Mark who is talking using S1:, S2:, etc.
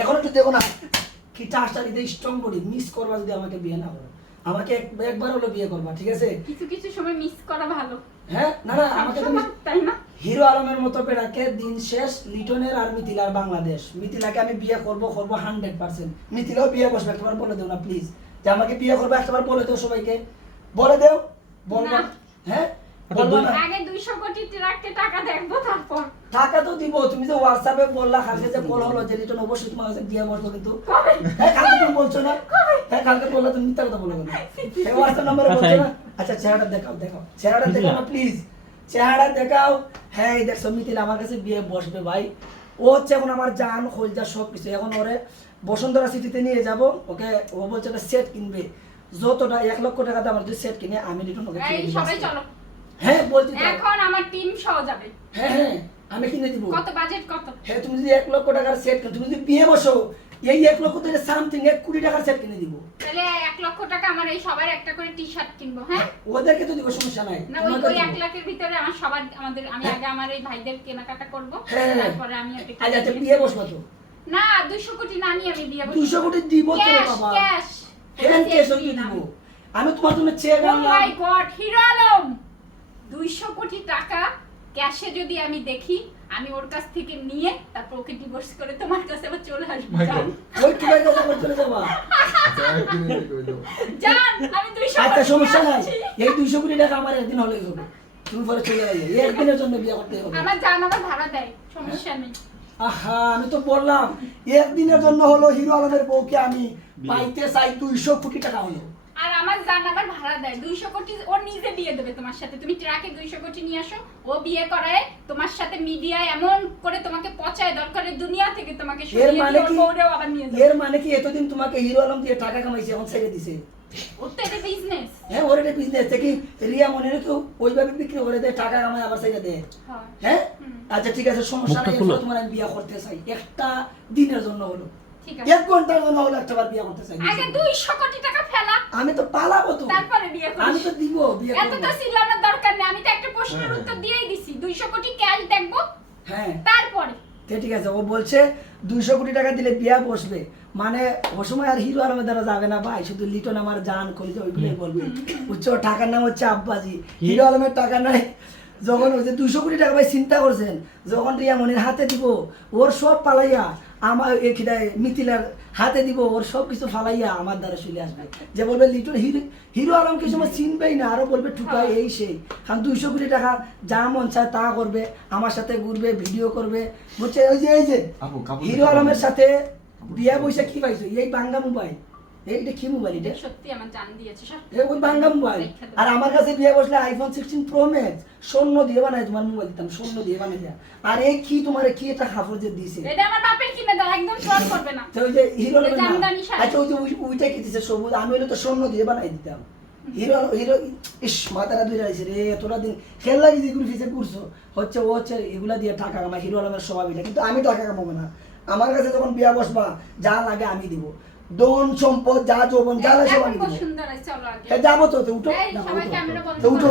S1: এখন একটু দেখো না কি টাসটা দিতে স্ট্রং বডি মিস করবা যদি আমাকে বিয়ে না করো। আমাকে একবার হলো বিয়ে করবা ঠিক আছে?
S2: কিছু কিছু সময় মিস করা ভালো।
S1: হ্যাঁ না না আমাকে তুমি
S2: তাই না?
S1: হিরো আলমের মতো পেড়াকে দিন শেষ লিটনের আর মিথিলার বাংলাদেশ। মিথিলাকে আমি বিয়ে করব করব হান্ড্রেড পার্সেন্ট মিথিলাও বিয়ে বসবে একবার বলে দেও না প্লিজ যে আমাকে বিয়ে করব একবার বলে দেও সবাইকে। বলে দেও বলব। হ্যাঁ?
S2: আগে দুইশো কোটি ট্রাককে টাকা দেখব তারপর।
S1: টাকা তো দিব তুমি যে হোয়াটসঅ্যাপে বললা কালকে যে কল হলো যে লিটন অবশ্যই তোমার কাছে বিয়ে বসবো কিন্তু। হ্যাঁ কালকে তুমি বলছো না? হ্যাঁ কালকে বললে তুমি মিথ্যা কথা বলো কেন হ্যাঁ হোয়াটসঅ্যাপ নাম্বারে বলছো না? আচ্ছা চেহারাটা দেখাও দেখাও চেহারাটা দেখাও না প্লিজ চেহারা দেখাও। হ্যাঁ এই দেখছ মিথিল আমার কাছে বিয়ে বসবে ভাই। ও হচ্ছে এখন আমার জান খোলজা সব কিছু এখন ওরে বসুন্ধরা সিটিতে নিয়ে যাব ওকে ও বলছে সেট কিনবে। যতটা এক লক্ষ টাকা দাম যদি সেট কিনে আমি লিটন ওকে
S2: সবাই চলো।
S1: হ্যাঁ বলছি তো।
S2: এখন আমার টিম সহ যাবে।
S1: হ্যাঁ হ্যাঁ আমি কিনে দিব।
S2: কত বাজেট কত?
S1: হ্যাঁ তুমি যদি এক লক্ষ টাকার সেট কিনো তুমি যদি বিয়ে বসো এই এক লক্ষ থেকে সামথিং এক কোটি টাকার সেট কিনে দিব।
S2: তাহলে এক লক্ষ টাকা আমার এই সবার একটা করে টি শার্ট কিনবো হ্যাঁ?
S1: ওদেরকে তো দিব সমস্যা নাই।
S2: না ওই
S1: তোমাকে
S2: ওই
S1: দিব।
S2: এক লাখের ভিতরে আমার সবার আমাদের আমি আগে আমার এই ভাইদের কেনাকাটা করব
S1: হ্যাঁ।
S2: তারপরে আমি একটা
S1: আচ্ছা আচ্ছা বিয়ে বসবো তো।
S2: না দুইশো কোটি না নিয়ে আমি বসবো।
S1: দুশো কোটি দিব তো রে
S2: ক্যাশ
S1: বাবা
S2: ক্যাশ
S1: হ্যাঁ ক্যাশ হইতে দিব। আমি তোমার জন্য চেক
S2: ও
S1: আনলাম।
S2: মাই গড হিরো আলম দুইশো কোটি টাকা ক্যাশে যদি আমি দেখি আমি ওর কাছ থেকে নিয়ে তারপর ওকে ডিভোর্স করে তোমার কাছে আবার চলে আসব.
S1: ওই চলে যাবা?
S3: আচ্ছা
S2: আমি দুইশো
S1: আচ্ছা সমস্যা নাই। এই দুইশো কোটি টাকা আমার একদিন হলেই হবে। তুমি পরে চলে যাবে একদিনের জন্য বিয়ে করতে হবে।
S2: আমার জান আবার ভাড়া দেয় সমস্যা নেই।
S1: আহা আমি তো বললাম একদিনের জন্য হলো হিরো আলমের বউকে আমি পাইতে চাই দুইশো কোটি টাকা হলো।
S2: আর আমার জান আবার ভাড়া দেয়। দুইশো কোটি ও নিজে বিয়ে দেবে তোমার সাথে। তুমি ট্রাকে দুইশো কোটি নিয়ে আসো ও বিয়ে করায় তোমার সাথে মিডিয়ায় এমন করে তোমাকে পচায় দরকারে দুনিয়া থেকে তোমাকে
S1: এর মানে কি?
S2: আবার নিয়ে যাবে।
S1: এর মানে কি? এতদিন তোমাকে হিরো আলম দিয়ে টাকা কামাইছে এখন ছেড়ে দিছে।
S2: ওর তো এটা বিজনেস
S1: হ্যাঁ ওর একটা বিজনেস থেকে রিয়া মনে রেখেও ওইভাবে বিক্রি করে দেয় টাকা কামায় আবার ছেড়ে দেয়।
S2: হ্যাঁ।
S1: আচ্ছা ঠিক আছে সমস্যা নাই তোমার আমি বিয়ে করতে চাই। একটা দিনের জন্য হলো। এক ঘণ্টার জন্য একটা বিয়ে করতে চাই।
S2: আগে দুইশো কোটি টাকা ফেলা।
S1: আমি তো পালাবো তো।
S2: তারপরে বিয়ে
S1: আমি তো দিব বিয়ে
S2: এত তো চিল্লানোর দরকার নেই। আমি তো একটা প্রশ্নের
S3: হ্যাঁ,
S2: উত্তর। দিয়েই দিছি। দুইশো কোটি ক্যাশ দেখব।
S1: হ্যাঁ।
S2: তারপরে।
S1: তো ঠিক আছে ও বলছে দুইশো কোটি টাকা দিলে বিয়া বসবে। মানে ও সময় আর হিরো আলমের দ্বারা যাবে না ভাই। শুধু লিটন আমার জান কলিজা ওইগুলোই বলবে। বুঝছ? টাকার নাম হচ্ছে আব্বাজি। হিরো আলমের টাকা নাই। যখন ওই যে দুশো কোটি টাকা ভাই চিন্তা করছেন যখন রিয়া মনির হাতে দিব ওর সব পালাইয়া আমার এখানে মিথিলার হাতে দিব ওর সব কিছু ফালাইয়া আমার দ্বারা চলে আসবে। যে বলবে লিটুর হিরো হিরো আলমকে সময় চিনবেই না আরও বলবে টুকাই এই সেই। কারণ দুইশো কোটি টাকা যা মন চায় তা করবে আমার সাথে ঘুরবে ভিডিও করবে। বুঝছে ওই যে এই যে হিরো আলমের সাথে বিয়া পয়সা কি পাইছো এই বাংলা মোবাইল। এইটা কি মোবাইল এটা?
S2: সত্যি আমার জান দিয়েছে সব।
S1: ওই বাঙ্গা মোবাইল আর আমার কাছে বিয়ে বসলে আইফোন সিক্সটিন প্রো ম্যাক্স দিয়ে বানাই তোমার মোবাইল দিতাম দিয়ে বানাই দেয়া। আর এই কি তোমার কি এটা হাফর যে দিছে?
S2: এটা আমার বাপের কিনে দাও একদম ফ্রড করবে না।
S1: তো ওই যে হিরো
S2: এটা।
S1: আচ্ছা ওই যে ওইটা কি দিছে? সবুজ আমি হলে তো দিয়ে বানাই দিতাম। হিরো হিরো ইস মাথাটা দুই রে তোরা দিন খেল যেগুলো ফিসে করছ? হচ্ছে ও হচ্ছে এগুলা দিয়ে টাকা কামাই হিরো আলমের স্বভাব এটা। কিন্তু আমি টাকা কামাবো না। আমার কাছে যখন বিয়া বসবা যা লাগে আমি দিব। দন সম্পদ যা যৌবন যা লাগে যাব তো উঠো। উঠো।